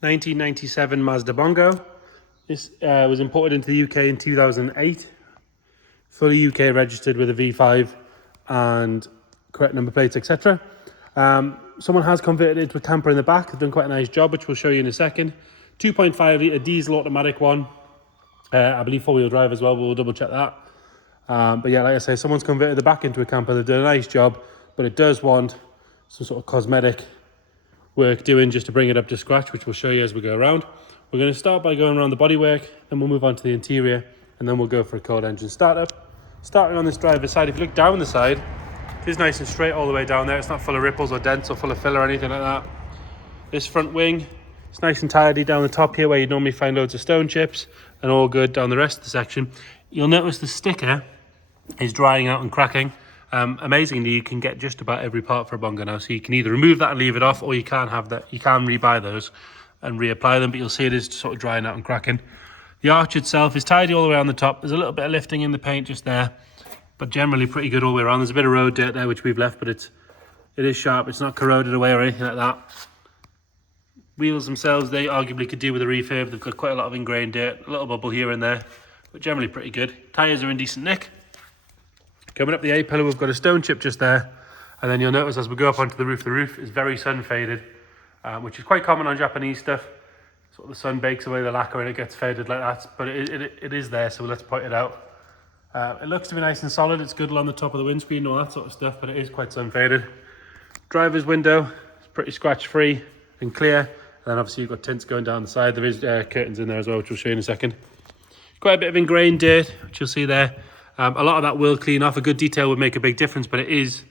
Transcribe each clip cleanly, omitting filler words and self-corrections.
1997 Mazda Bongo. This was imported into the UK in 2008. Fully UK registered with a V5 and correct number plates, etc. Someone has converted it to a camper in the back. They've done quite a nice job, which we'll show you in a second. 2.5 litre diesel automatic one. I believe four-wheel drive as well, but we'll double check that. But yeah, like I say, someone's converted the back into a camper. They've done a nice job, but it does want some sort of cosmetic work doing just to bring it up to scratch, which we'll show you as we go around. We're going to start by going around the bodywork, then we'll move on to the interior, and then we'll go for a cold engine startup. Starting on this driver's side, if you look down the side, it is nice and straight all the way down there. It's not full of ripples or dents or full of fill or anything like that. This front wing, it's nice and tidy down the top here where you'd normally find loads of stone chips, and all good down the rest of the section. You'll notice the sticker is drying out and cracking. Amazingly, you can get just about every part for a Bongo now, so you can either remove that and leave it off, or you can have that. You can rebuy those and reapply them, but you'll see it is sort of drying out and cracking. The arch itself is tidy all the way on the top. There's a little bit of lifting in the paint just there, but generally pretty good all the way around. There's a bit of road dirt there which we've left, but it is sharp. It's not corroded away or anything like that. Wheels themselves, they arguably could do with a refurb. They've got quite a lot of ingrained dirt, a little bubble here and there, but generally pretty good. Tyres are in decent nick. Coming up the A-pillar, we've got a stone chip just there, and then you'll notice as we go up onto the roof is very sun faded, which is quite common on Japanese stuff. Sort of the sun bakes away the lacquer and it gets faded like that, but it is there, so let's point it out. It looks to be nice and solid. It's good along the top of the windscreen and all that sort of stuff, but it is quite sun faded. Driver's window is pretty scratch free and clear, and then obviously you've got tints going down the side. There is curtains in there as well, which we'll show you in a second. Quite a bit of ingrained dirt, which you'll see there. A lot of that will clean off. A good detail would make a big difference, but it is,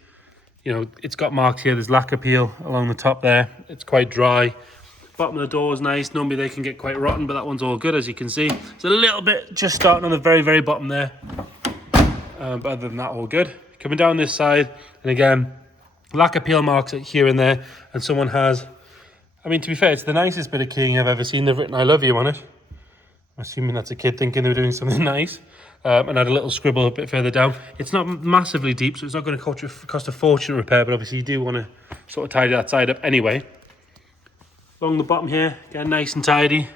you know, it's got marks here. There's lacquer peel along the top there. It's quite dry. Bottom of the door is nice. Normally they can get quite rotten, but that one's all good, as you can see. It's a little bit just starting on the very, very bottom there. But other than that, all good. Coming down this side, and again, lacquer peel marks here and there, and someone has, I mean, to be fair, it's the nicest bit of keying I've ever seen. They've written "I love you" on it. I'm assuming that's a kid thinking they were doing something nice. And had a little scribble a bit further down. It's not massively deep, so it's not going to cost a fortune to repair, but obviously you do want to sort of tidy that side up anyway. Along the bottom here, again, nice and tidy.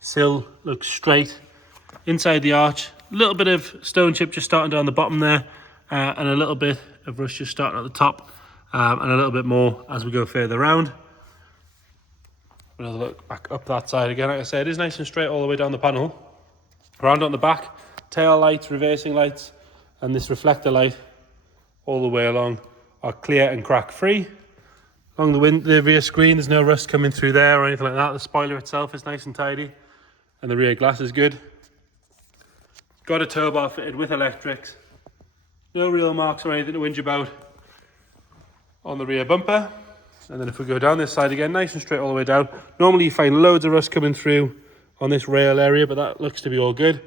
Sill looks straight. Inside the arch, a little bit of stone chip just starting down the bottom there, and a little bit of rust just starting at the top, and a little bit more as we go further around. Another look back up that side again. Like I said, it is nice and straight all the way down the panel. Around on the back, tail lights, reversing lights, and this reflector light all the way along are clear and crack free. Along the rear screen, there's no rust coming through there or anything like that. The spoiler itself is nice and tidy, and the rear glass is good. Got a tow bar fitted with electrics. No real marks or anything to whinge about on the rear bumper. And then if we go down this side again, nice and straight all the way down. Normally you find loads of rust coming through on this rail area, but that looks to be all good.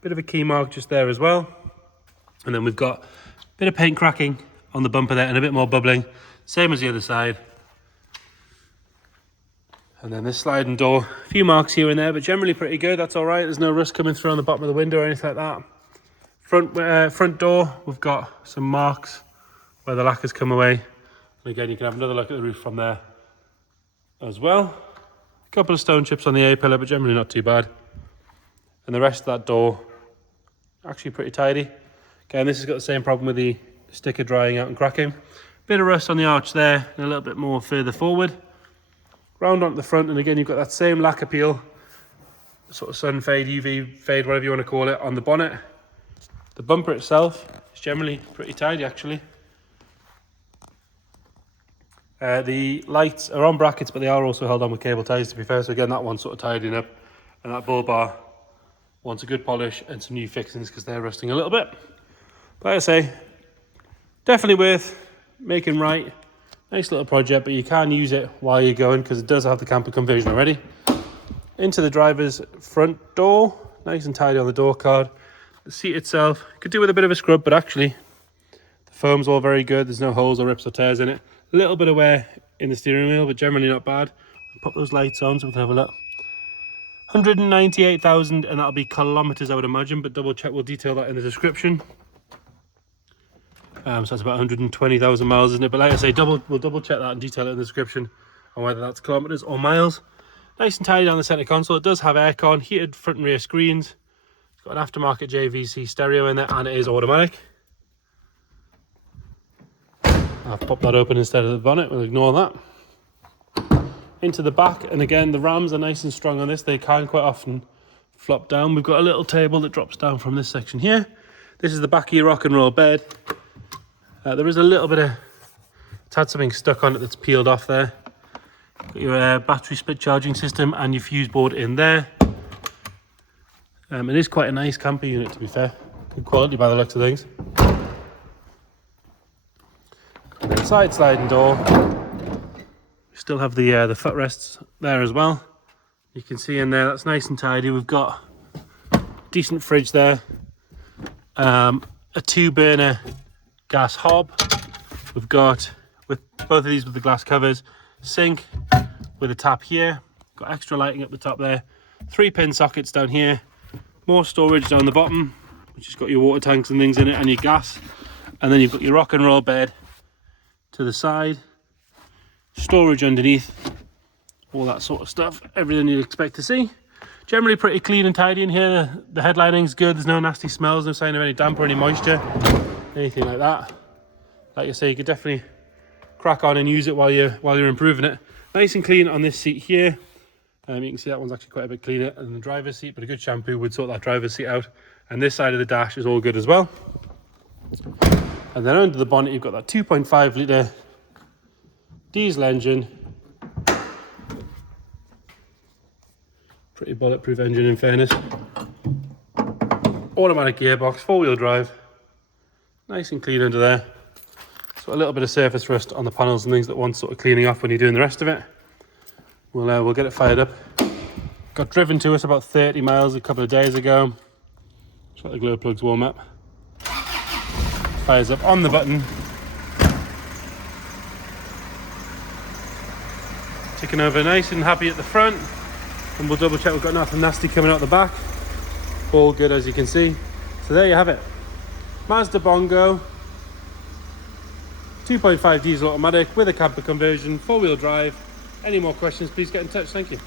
Bit of a key mark just there as well. And then we've got a bit of paint cracking on the bumper there and a bit more bubbling. Same as the other side. And then this sliding door, a few marks here and there, but generally pretty good. That's all right. There's no rust coming through on the bottom of the window or anything like that. Front door, we've got some marks where the lacquer's come away. And again, you can have another look at the roof from there as well. A couple of stone chips on the A-pillar, but generally not too bad. And the rest of that door, actually pretty tidy. Again, this has got the same problem with the sticker drying out and cracking. Bit of rust on the arch there, and a little bit more further forward. Round onto the front, and again, you've got that same lacquer peel, sort of sun fade, UV fade, whatever you want to call it, on the bonnet. The bumper itself is generally pretty tidy, actually. The lights are on brackets, but they are also held on with cable ties, to be fair. So again, that one's sort of tidying up, and that bull bar wants a good polish and some new fixings because they're rusting a little bit. But like I say, definitely worth making right. Nice little project, but you can use it while you're going because it does have the camper conversion already. Into the driver's front door, nice and tidy on the door card. The seat itself could do with a bit of a scrub, but actually the foam's all very good. There's no holes or rips or tears in it. A little bit of wear in the steering wheel, but generally not bad. Pop those lights on so we can have a look. 198,000, and that'll be kilometers, I would imagine, but double check. We'll detail that in the description. So that's about 120,000 miles, isn't it? But like I say, we'll double check that and detail it in the description on whether that's kilometers or miles. Nice and tidy down the centre console. It does have aircon, heated front and rear screens. It's got an aftermarket JVC stereo in there, and it is automatic. I've popped that open instead of the bonnet, we'll ignore that. Into the back, and again, the rams are nice and strong on this. They can quite often flop down. We've got a little table that drops down from this section here. This is the back of your rock and roll bed. There is a little bit of, it's had something stuck on it that's peeled off there. Got your battery split charging system and your fuse board in there. It is quite a nice camper unit, to be fair. Good quality by the looks of things. And then side sliding door. We still have the footrests there as well. You can see in there, that's nice and tidy. We've got decent fridge there. A 2-burner gas hob. We've got, with both of these with the glass covers, sink with a tap here. Got extra lighting up the top there. 3-pin sockets down here. More storage down the bottom, which has got your water tanks and things in it, and your gas. And then you've got your rock and roll bed to the side. Storage underneath. All that sort of stuff. Everything you'd expect to see. Generally pretty clean and tidy in here. The headlinings's good. There's no nasty smells, no sign of any damp or any moisture. Anything like that. Like I say, you could definitely crack on and use it while you're improving it. Nice and clean on this seat here. You can see that one's actually quite a bit cleaner than the driver's seat, but a good shampoo would sort that driver's seat out. And this side of the dash is all good as well. And then under the bonnet, you've got that 2.5 litre diesel engine. Pretty bulletproof engine, in fairness. Automatic gearbox, 4-wheel drive. Nice and clean under there. So a little bit of surface rust on the panels and things that want sort of cleaning off when you're doing the rest of it. We'll get it fired up. Got driven to us about 30 miles a couple of days ago. Just let the glow plugs warm up. Fires up on the button. Ticking over nice and happy at the front. And we'll double check we've got nothing nasty coming out the back. All good, as you can see. So there you have it. Mazda Bongo. 2.5 diesel automatic with a camper conversion, 4-wheel drive. Any more questions, please get in touch. Thank you.